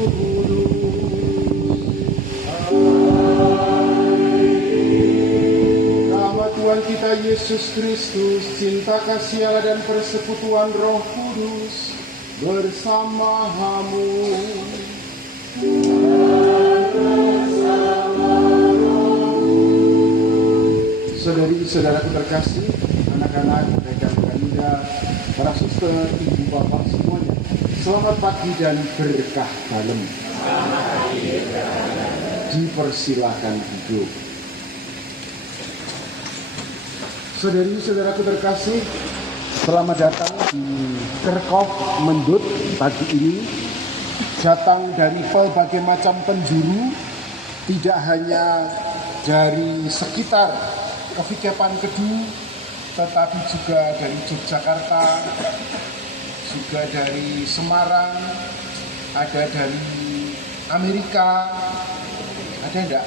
Rahmat Tuhan kita Yesus Kristus, cinta kasih Allah dan persekutuan Roh Kudus bersamamu. Saudari-saudaraku terkasih, anak-anak, rekan-rekan muda, para suster, ibu bapak semuanya, selamat pagi dan berkah dalam. Dipersilahkan duduk. Saudari-saudaraku terkasih, selamat datang di Kerkhof Mendut pagi ini. Datang dari berbagai macam penjuru, tidak hanya dari sekitar Kevikepan Kedu, tetapi juga dari Yogyakarta, juga dari Semarang, ada dari Amerika, ada enggak?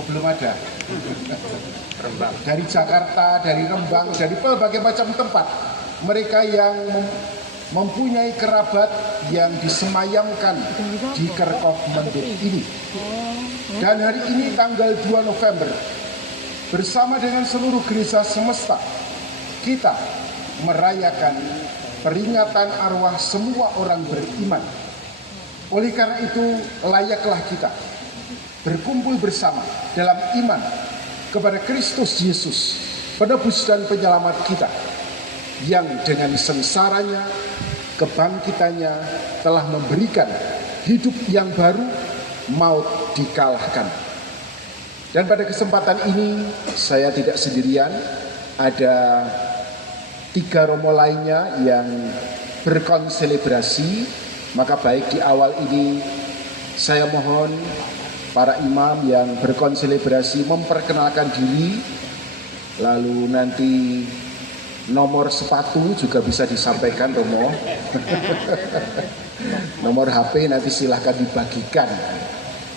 Oh belum ada. Rembang. Dari Jakarta, dari Rembang, dari berbagai macam tempat. Mereka yang mempunyai kerabat yang disemayamkan di Kerkhof Mendut ini. Dan hari ini tanggal 2 November, bersama dengan seluruh gereja semesta, kita merayakan peringatan arwah semua orang beriman. Oleh karena itu, layaklah kita berkumpul bersama dalam iman kepada Kristus Yesus, penebus dan penyelamat kita, yang dengan sengsaranya, kebangkitannya telah memberikan hidup yang baru, maut dikalahkan. Dan pada kesempatan ini saya tidak sendirian, ada 3 romo lainnya yang berkonselebrasi. Maka baik di awal ini saya mohon para imam yang berkonselebrasi memperkenalkan diri, lalu nanti nomor sepatu juga bisa disampaikan Romo. Nomor HP nanti silahkan dibagikan.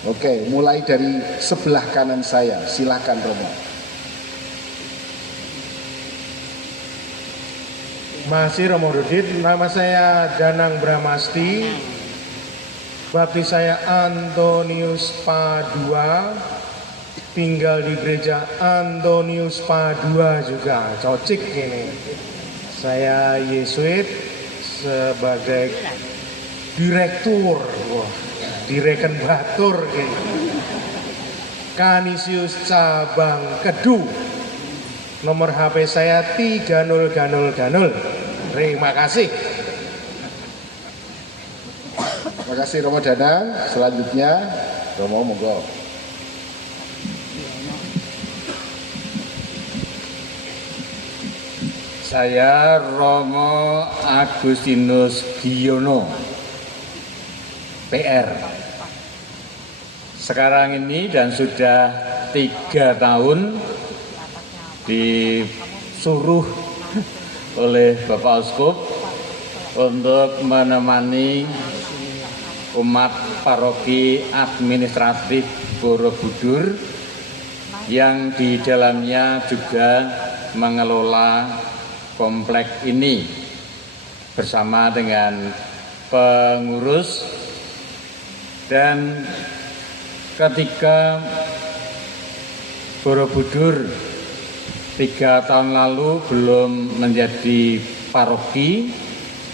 Oke, mulai dari sebelah kanan saya, silahkan Romo. Masih Romo Rudit, nama saya Danang Bramasti, baptis saya Antonius Padua, tinggal di gereja Antonius Padua juga, cocik ini. Saya Yesuit sebagai direktur, direken batur ini. Kanisius cabang Kedu. Nomor HP saya 3000. Terima kasih. Terima kasih Romo Danang. Selanjutnya Romo monggo. Saya Romo Agustinus Giono, PR. Sekarang ini dan sudah 3 tahun disuruh oleh Bapak Uskup untuk menemani umat paroki administratif Borobudur yang di dalamnya juga mengelola komplek ini bersama dengan pengurus. Dan ketika Borobudur 3 tahun lalu belum menjadi paroki,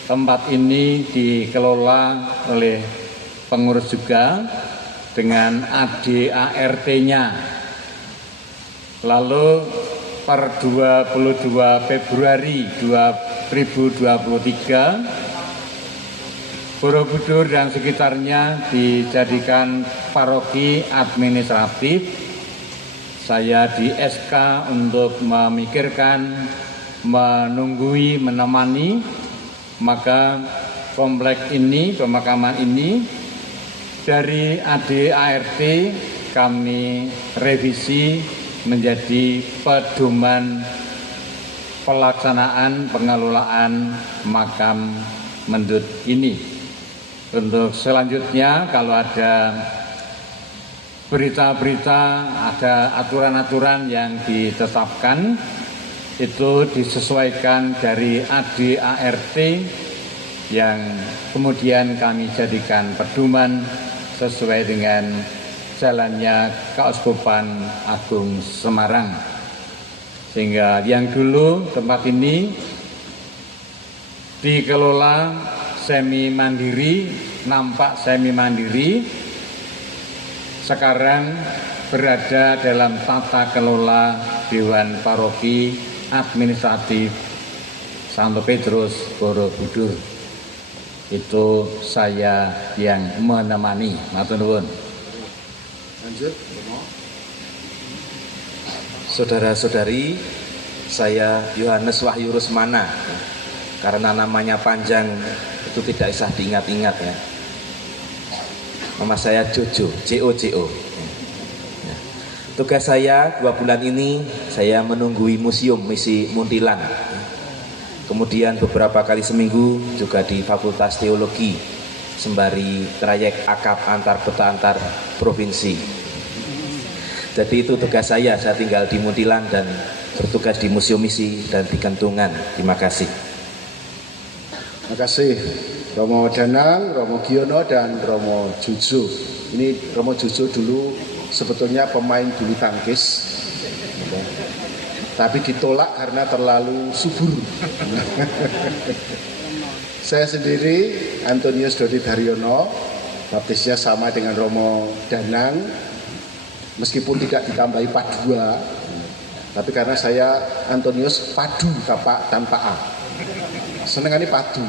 tempat ini dikelola oleh pengurus juga dengan ADART-nya. Lalu per 22 Februari 2023, Borobudur dan sekitarnya dijadikan paroki administratif. Saya di SK untuk memikirkan, menunggui, menemani. Maka komplek ini, pemakaman ini dari ADART kami revisi menjadi pedoman pelaksanaan pengelolaan makam Mendut ini. Untuk selanjutnya kalau ada berita-berita, ada aturan-aturan yang ditetapkan, itu disesuaikan dari ADART yang kemudian kami jadikan pedoman sesuai dengan jalannya Keuskupan Agung Semarang. Sehingga yang dulu tempat ini dikelola semi mandiri, nampak semi mandiri, sekarang berada dalam tata kelola Dewan Paroki Administratif Santo Petrus Borobudur. Itu saya yang menemani. Matur nuwun. Lanjut. Saudara-saudari, saya Yohanes Wahyu Rusmana. Karena namanya panjang itu tidak usah diingat-ingat ya. Nama saya Jojo, J-O-J-O. Tugas saya 2 bulan ini saya menunggui museum misi Muntilan. Kemudian beberapa kali seminggu juga di Fakultas Teologi sembari trayek akap antar kota antar provinsi. Jadi itu tugas saya tinggal di Muntilan dan bertugas di Museum Misi dan di Kentungan. Terima kasih. Terima kasih Romo Danang, Romo Giono, dan Romo Jojo. Ini Romo Jojo dulu sebetulnya pemain bulu tangkis, tapi ditolak karena terlalu subur. Saya sendiri Antonius Dodi Daryono, baptisnya sama dengan Romo Danang, meskipun tidak ditambahi padua, tapi karena saya Antonius padu tanpa A. Senengannya padu.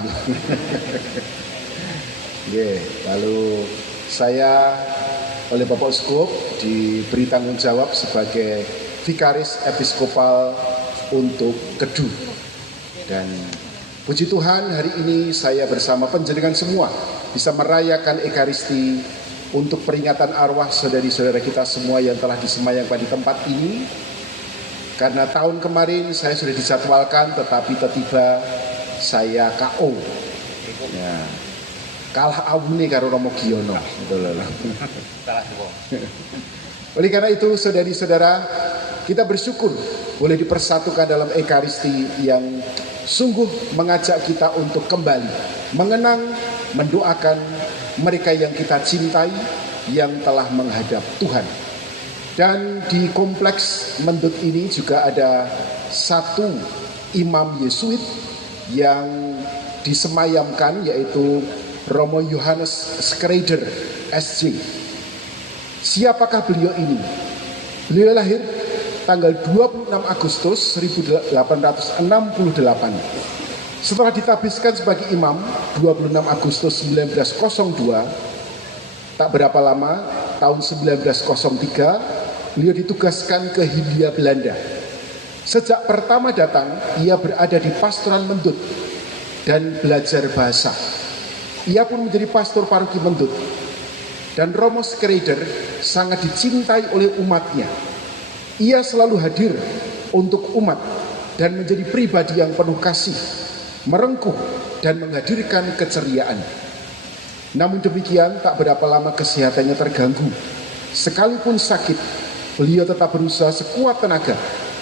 Lalu saya oleh Bapak Uskup diberi tanggung jawab sebagai Vikaris Episkopal untuk Kedu. Dan puji Tuhan hari ini saya bersama panjenengan semua bisa merayakan Ekaristi untuk peringatan arwah saudari-saudara kita semua yang telah disemayamkan di tempat ini. Karena tahun kemarin saya sudah dijadwalkan tetapi tiba-tiba saya KO. Ya. Kalah awune karo Romo Giono. Oleh karena itu saudari-saudara, kita bersyukur boleh dipersatukan dalam Ekaristi yang sungguh mengajak kita untuk kembali mengenang, mendoakan mereka yang kita cintai yang telah menghadap Tuhan. Dan di kompleks Mendut ini juga ada satu imam Yesuit yang disemayamkan, yaitu Romo Yohanes Schrader SJ. Siapakah beliau ini? Beliau lahir tanggal 26 Agustus 1868. Setelah ditabiskan sebagai imam 26 Agustus 1902, tak berapa lama tahun 1903 beliau ditugaskan ke Hindia Belanda. Sejak pertama datang, ia berada di pastoran Mendut dan belajar bahasa. Ia pun menjadi pastor paroki Mendut. Dan Romo Schrader sangat dicintai oleh umatnya. Ia selalu hadir untuk umat dan menjadi pribadi yang penuh kasih, merengkuh dan menghadirkan keceriaan. Namun demikian, tak berapa lama kesehatannya terganggu. Sekalipun sakit, beliau tetap berusaha sekuat tenaga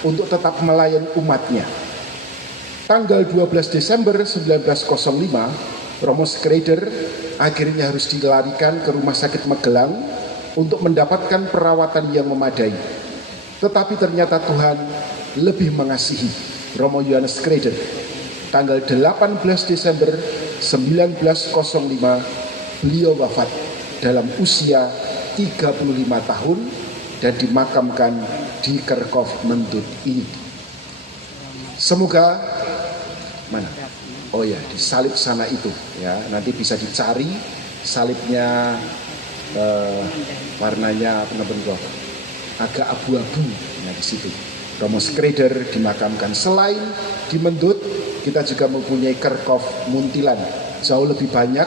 untuk tetap melayani umatnya. Tanggal 12 Desember 1905, Romo Schrader akhirnya harus dilarikan ke Rumah Sakit Magelang untuk mendapatkan perawatan yang memadai. Tetapi ternyata Tuhan lebih mengasihi Romo Yohanes Schrader. Tanggal 18 Desember 1905, beliau wafat dalam usia 35 tahun dan dimakamkan di Kerkhof Mendut ini. Semoga mana? Oh ya, di salib sana itu ya, nanti bisa dicari salibnya, warnanya benar-benar agak abu-abu. Nah di situ Romo Schrader dimakamkan. Selain di Mendut, kita juga mempunyai Kerkhof Muntilan. Jauh lebih banyak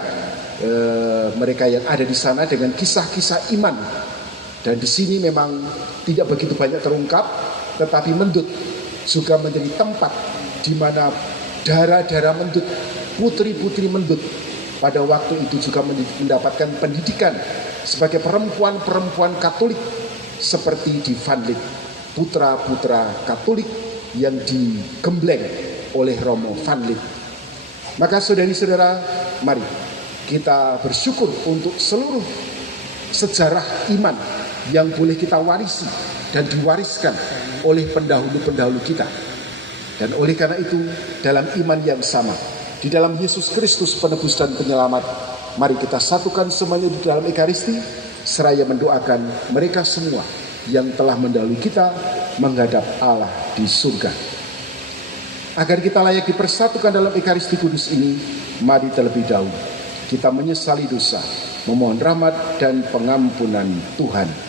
mereka yang ada di sana dengan kisah-kisah iman. Dan di sini memang tidak begitu banyak terungkap, tetapi Mendut juga menjadi tempat di mana darah-darah Mendut, putri-putri Mendut pada waktu itu juga mendapatkan pendidikan sebagai perempuan-perempuan Katolik seperti di Van Lith, putra-putra Katolik yang digembleng oleh Romo Van Lith. Maka saudari-saudara, mari kita bersyukur untuk seluruh sejarah iman yang boleh kita warisi dan diwariskan oleh pendahulu-pendahulu kita. Dan oleh karena itu, dalam iman yang sama, di dalam Yesus Kristus penebus dan penyelamat, mari kita satukan semuanya di dalam Ekaristi, seraya mendoakan mereka semua yang telah mendahului kita menghadap Allah di surga. Agar kita layak dipersatukan dalam Ekaristi Kudus ini, mari terlebih dahulu kita menyesali dosa, memohon rahmat dan pengampunan Tuhan.